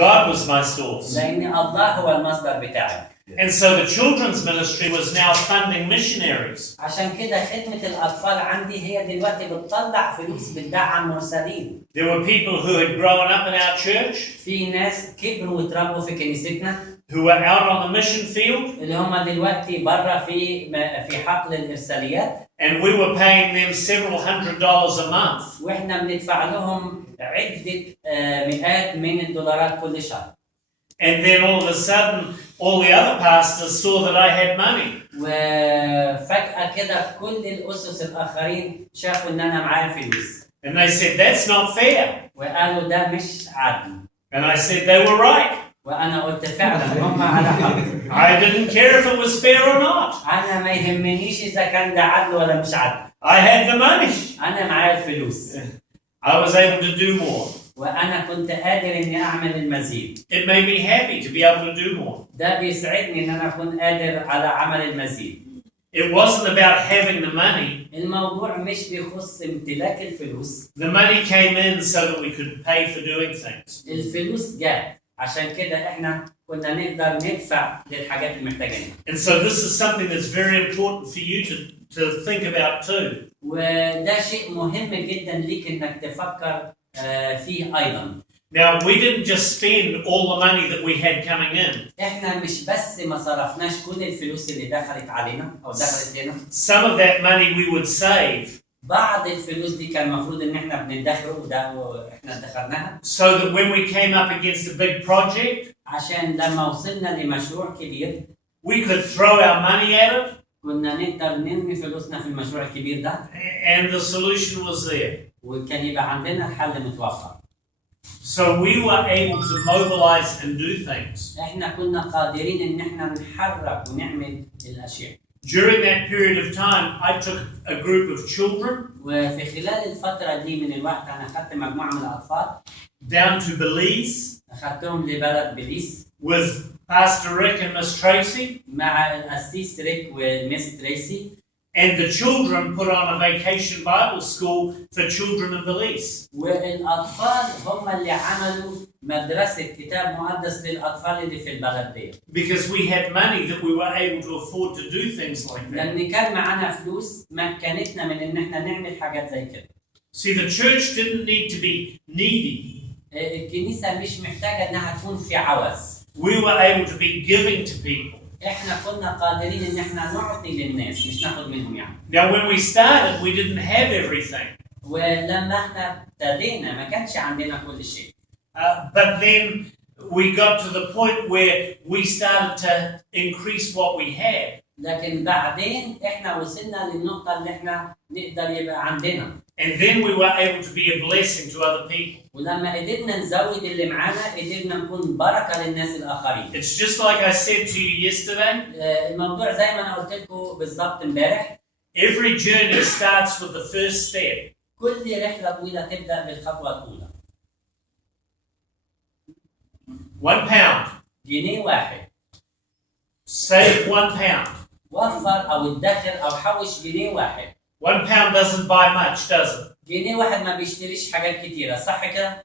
God was my source. لأن الله هو المصدر بتاعي. And so the children's ministry was now funding missionaries. عشان كده خدمة الأطفال عندي هي دلوقتي بتطلع فلوس بتدعم مرسلين. There were people who had grown up in our church, في ناس كبروا وتربوا في كنيستنا who were out on the mission field, اللي هم دلوقتي برا في حقل الإرساليات. and we were paying them several $100s a month. واحنا بندفع لهم عدة مئات من الدولارات كل شهر. And then all of a sudden, all the other pastors saw that I had money. وفجأة كده كل الأسس الآخرين شافوا إن أنا معايا فلوس. And they said, that's not fair. وقالوا ده مش عادل. And I said, they were right. وأنا قلت فعلا هم على حق. I didn't care if it was fair or not. أنا ما يهمنيش إذا كان ده عدل ولا مش عدل. I had the money. أنا معايا الفلوس. I was able to do more. وأنا كنت قادر إني أعمل المزيد. It made me happy to be able to do more. ده بيسعدني إن أنا أكون قادر على عمل المزيد. It wasn't about having the money. الموضوع مش بيخص امتلاك الفلوس. The money came in so that we could pay for doing things. الفلوس جات عشان كده إحنا كنا نقدر ندفع للحاجات المحتاجينها. And so this is something that's very important for you to think about too. وده شيء مهم جدا ليك إنك تفكر فيه أيضا. Now we didn't just spend all the money that we had coming in. إحنا مش بس ما صرفناش كل الفلوس اللي دخلت علينا أو دخلت لنا. Some of that money we would save. بعض الفلوس دي كان المفروض إن إحنا بندخره وإحنا ادخرناها. So that when we came up against a big project, عشان لما وصلنا لمشروع كبير we could throw our money at it. كنا نقدر نرمي فلوسنا في المشروع الكبير ده. And the solution was there. وكان يبقى عندنا الحل متوفر. So we were able to mobilize and do things. إحنا كنا قادرين إن إحنا نحرك ونعمل الأشياء. During that period of time, I took a group of children. وفي خلال الفترة دي من الوقت أنا أخذت مجموعة من الأطفال. Down to Belize. أخذتهم لبلد بليز. With Pastor Rick and Miss Tracy. مع الأسيس ريك وميس تريسي. And the children put on a vacation Bible school for children in Belize. والأطفال هم اللي عملوا مدرسة كتاب مقدس للأطفال اللي في البلد دي. Because we had money that we were able to afford to do things like that. لأن كان معنا فلوس مكنتنا من إن إحنا نعمل حاجات زي كده. See, the church didn't need to be needy. الكنيسة مش محتاجة إنها تكون في عوز. We were able to be giving to people. إحنا كنا قادرين إن إحنا نعطي للناس مش ناخد منهم يعني. Now when we started, we didn't have everything. ولما إحنا ابتدينا ما كانش عندنا كل شيء. But then we got to the point where we started to increase what we had. لكن بعدين إحنا وصلنا للنقطة اللي إحنا نقدر يبقى عندنا. And then we were able to be a blessing to other people. ولما قدرنا نزود اللي معانا قدرنا نكون بركة للناس الآخرين. It's just like I said to you yesterday. الموضوع زي ما أنا قلت لكم بالضبط امبارح. Every journey starts with the first step. كل رحلة طويلة تبدأ بالخطوة الأولى. £1. جنيه واحد. Save £1. وفر أو ادخر أو حوش جنيه واحد. £1 doesn't buy much, does it? جنيه واحد ما بيشتريش حاجات كتيرة، صح كده؟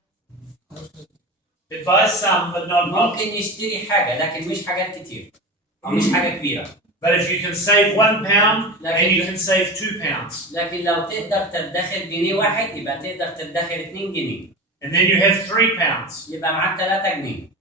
It buys some, but not much. ممكن يشتري حاجة لكن مش حاجات كتير أو مش حاجة كبيرة. But if you can save £1, then you can save £2. لكن لو تقدر تدخر جنيه واحد يبقى تقدر تدخر 2 جنيه. And then you have £3. يبقى معاك 3 جنيه.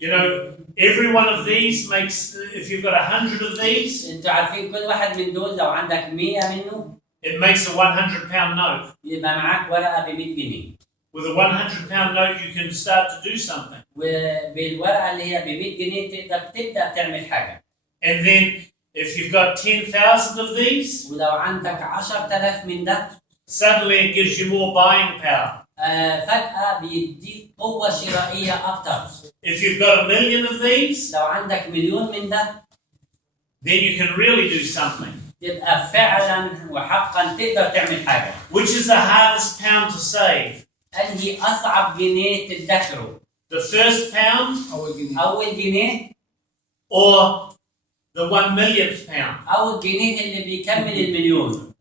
You know, every one of these makes, if you've got 100 of these, انتوا عارفين كل واحد من دول لو عندك 100 منه it makes a £100 note. يبقى معاك ورقة ب 100 جنيه. With a £100 note, you can start to do something. وبالورقة اللي هي ب 100 جنيه تقدر تبدأ تعمل حاجة. And then, if you've got 10,000 of these, ولو عندك 10,000 من ده, suddenly it gives you more buying power. فجأة بيديك قوة شرائية أكتر. If you've got 1,000,000 of these, لو عندك مليون من ده, then you can really do something. تبقى فعلا وحقا تقدر تعمل حاجة. Which is the hardest pound to save? أنهي أصعب جنيه تدخره؟ The first pound, أول جنيه or the 1,000,000th pound? أو الجنيه اللي بيكمل المليون.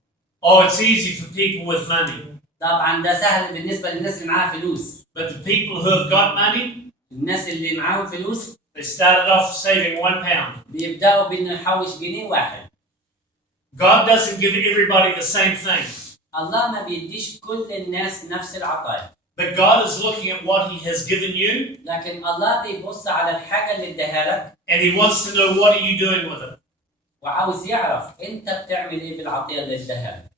Oh, it's easy for people with money. طبعا ده سهل بالنسبة للناس اللي معاها فلوس. But the people who have got money, الناس اللي معاهم فلوس they started off saving £1. بيبدأوا بإنه يحوش جنيه واحد. God doesn't give everybody the same thing. الله ما بيديش كل الناس نفس العطايا. But God is looking at what He has given you, لكن الله بيبص على الحاجة اللي اداها لك and He wants to know what are you doing with it. وعاوز يعرف أنت بتعمل إيه بالعطية اللي اداها لك.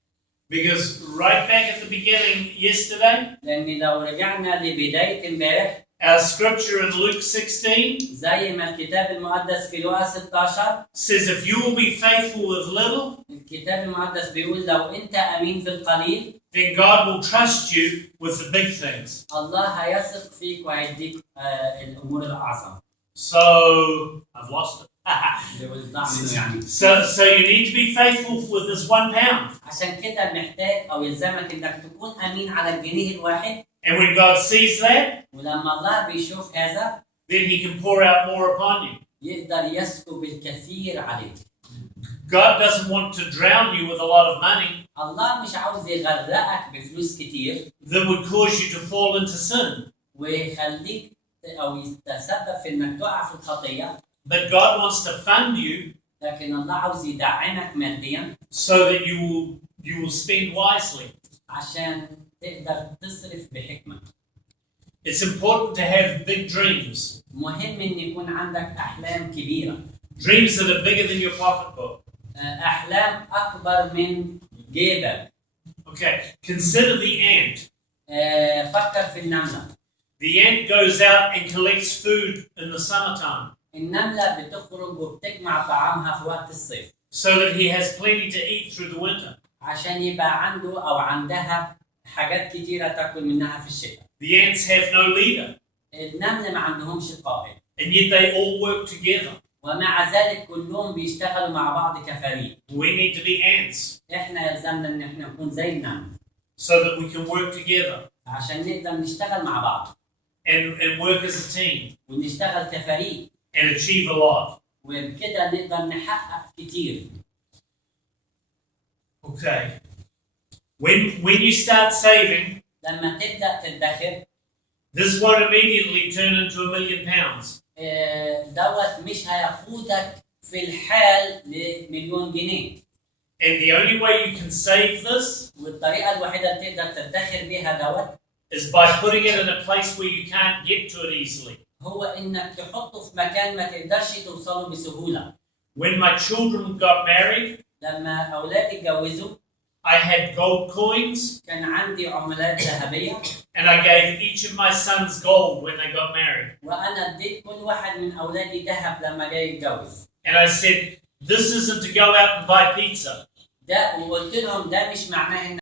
Because right back at the beginning yesterday, لأن لو رجعنا لبداية امبارح our scripture in Luke 16 زي ما الكتاب المقدس في لوقا 16 says, if you will be faithful with little, الكتاب المقدس بيقول لو أنت أمين في القليل then God will trust you with the big things. الله هيثق فيك وهيديك الأمور الأعظم. So, I've lost it. So you need to be faithful with this £1. عشان كده محتاج أو يلزمك إنك تكون أمين على الجنيه الواحد. And when God sees that, ولما الله بيشوف هذا then He can pour out more upon you. يقدر يسكب الكثير عليك. God doesn't want to drown you with a lot of money الله مش عاوز يغرقك بفلوس كتير that would cause you to fall into sin. ويخليك أو يتسبب في إنك تقع في الخطية. But God wants to fund you لكن الله عاوز يدعمك ماديا so that you will spend wisely. عشان تقدر تصرف بحكمة. It's important to have big dreams. مهم إن يكون عندك أحلام كبيرة. Dreams that are bigger than your pocketbook. أحلام أكبر من جيبك. Okay, consider the ant. فكر في النملة. The ant goes out and collects food in the summertime النملة بتخرج وبتجمع طعامها في وقت الصيف. so that he has plenty to eat through the winter. عشان يبقى عنده أو عندها حاجات كتيرة تاكل منها في الشتاء. The ants have no leader, النمل ما عندهمش قائد. and yet they all work together. ومع ذلك كلهم بيشتغلوا مع بعض كفريق. We need to be ants احنا يلزمنا ان احنا نكون زي النمل. so that we can work together عشان نقدر نشتغل مع بعض. and work as a team ونشتغل كفريق. and achieve a lot. وبكده نقدر نحقق كتير. Okay. When you start saving, لما تبدأ تدخر this won't immediately turn into £1,000,000. دوت مش هيقودك في الحال لمليون جنيه. And the only way you can save this والطريقة الوحيدة اللي تقدر تدخر بيها دوت is by putting it in a place where you can't get to it easily. هو إنك تحطه في مكان ما تقدرش توصله بسهولة. When my children got married, لما أولادي اتجوزوا I had gold coins كان عندي عملات ذهبية. and I gave each of my sons gold when they got married. وأنا اديت كل واحد من أولادي ذهب لما جاي يتجوز. And I said, this isn't to go out and buy pizza. ده وقلت لهم ده مش معناه إن